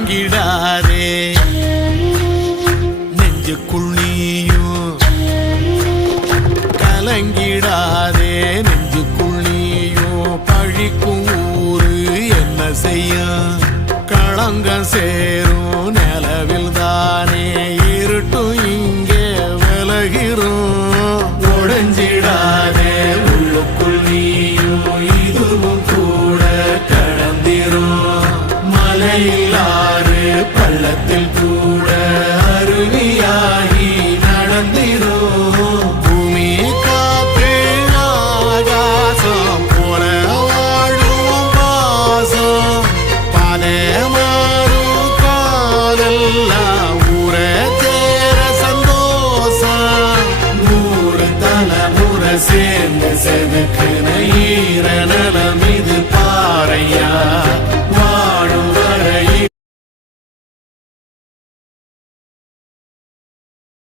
கலங்கிடாதே நெஞ்சுக்குள் நீயும் கலங்கிடாதே நெஞ்சுக்குள் நீயும் பழிக்கும் ஊரு என்ன செய்யும் களங்கம் சேரும் நிலவில் தானே இருட்டும் இங்கே விலகிறோம் உடைஞ்சிடாதே உள்ளுக்குள் நீயும் இதுவும் கூட கடந்திரும் மலையிலாறு பள்ளத்தில் கூட அருவியாகி நடந்திரும் பூமி காற்று ஆகாசம் போல வாழும் பாசம் பாதை மாறும் காலெல்லாம் ஊர தேர சந்தோஷம் 100 தலைமுறை சேர்ந்து செதுக்குன ஈர நல